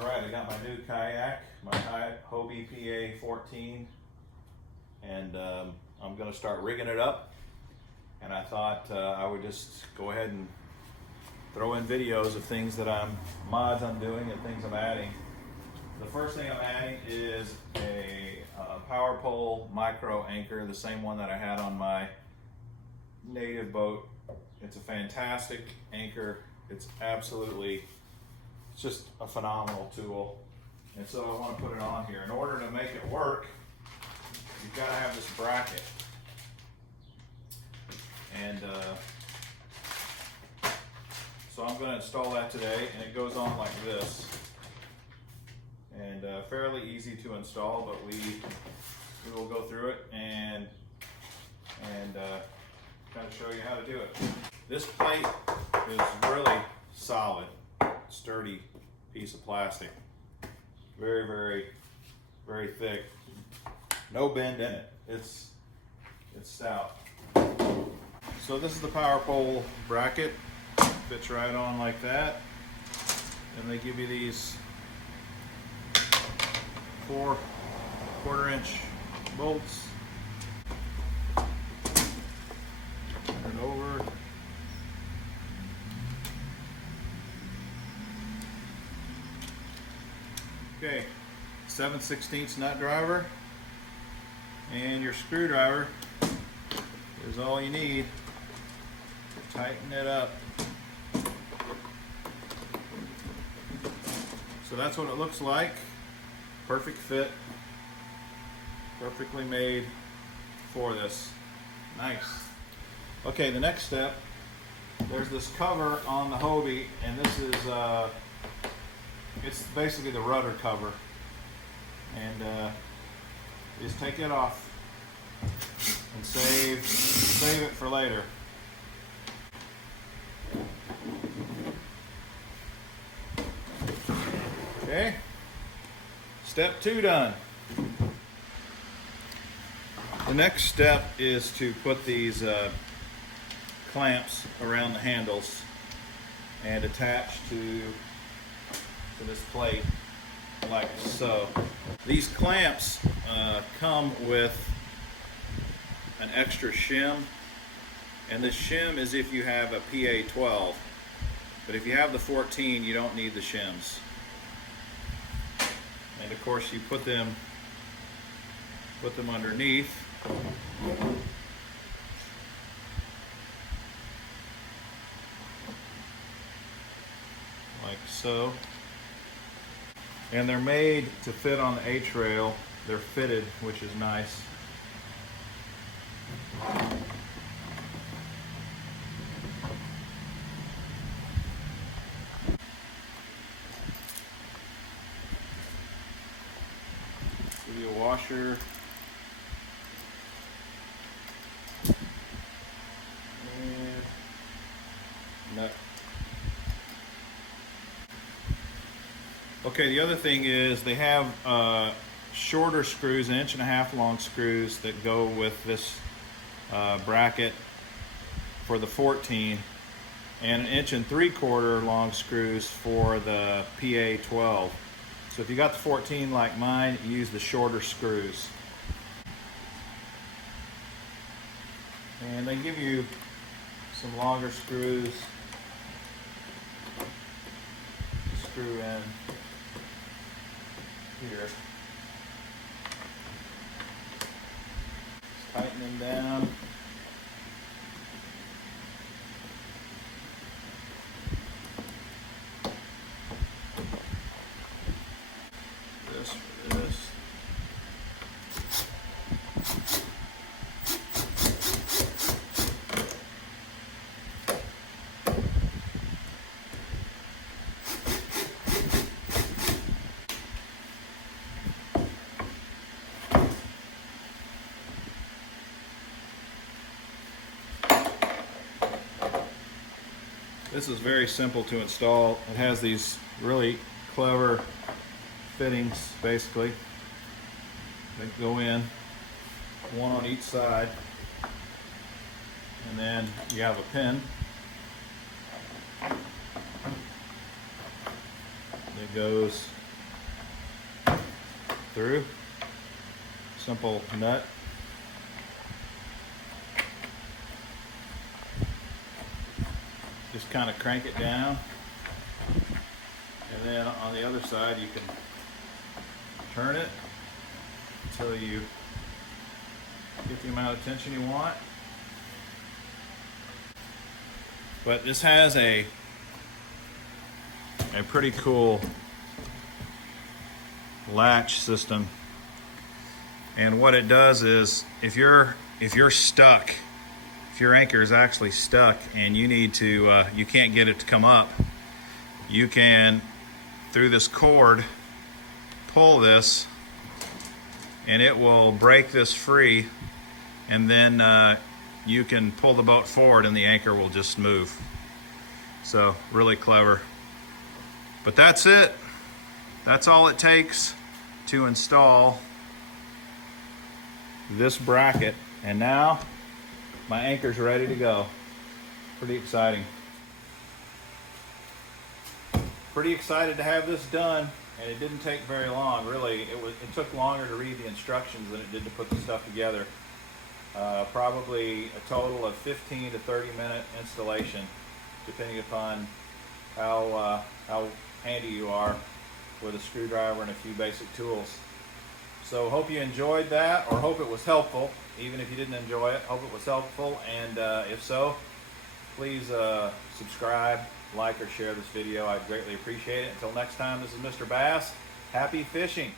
Alright, I got my new kayak, my Hobie PA14, and I'm going to start rigging it up. And I thought I would just go ahead and throw in videos of things that mods I'm doing and things I'm adding. The first thing I'm adding is a power pole micro anchor, the same one that I had on my native boat. It's a fantastic anchor. It's just a phenomenal tool. And so I want to put it on here. In order to make it work, you've got to have this bracket. And so I'm going to install that today, and it goes on like this. And fairly easy to install, but we will go through it and kind of show you how to do it. This plate is really solid, sturdy piece of plastic. Very, very, very thick. No bend in it. It's stout. So this is the power pole bracket. Fits right on like that. And they give you these 4 1/4-inch bolts. Turn it over. Okay, 7/16 nut driver, and your screwdriver is all you need to tighten it up. So that's what it looks like. Perfect fit, perfectly made for this. Nice. Okay, the next step, there's this cover on the Hobie, and this is it's basically the rudder cover, and you just take it off and save it for later. Okay, step 2 done. The next step is to put these clamps around the handles and attach to this plate like so. These clamps come with an extra shim, and this shim is if you have a PA12, but if you have the 14 you don't need the shims. And of course you put them underneath. Like so. And they're made to fit on the H-rail. They're fitted, which is nice. Give you a washer. And nut. Okay, the other thing is they have shorter screws, 1.5 inch long screws that go with this bracket for the 14, and 1.75 inch long screws for the PA12. So if you got the 14 like mine, use the shorter screws. And they give you some longer screws to screw in here. Just tighten them down. This for this. This is very simple to install. It has these really clever fittings, basically, that go in, one on each side, and then you have a pin that goes through. Simple nut. Just kind of crank it down, and then on the other side you can turn it until you get the amount of tension you want. But this has a pretty cool latch system, and what it does is if you're stuck, if your anchor is actually stuck and you need to you can't get it to come up, you can, through this cord, pull this and it will break this free, and then you can pull the boat forward and the anchor will just move. So really clever. But that's it. That's all it takes to install this bracket, and now my anchor's ready to go. Pretty exciting. Pretty excited to have this done, and it didn't take very long, really. It took longer to read the instructions than it did to put the stuff together. Probably a total of 15 to 30 minute installation, depending upon how handy you are with a screwdriver and a few basic tools. So hope you enjoyed that, or hope it was helpful. Even if you didn't enjoy it, hope it was helpful, and if so, please subscribe, like, or share this video. I'd greatly appreciate it. Until next time, this is Mr. Bass. Happy fishing!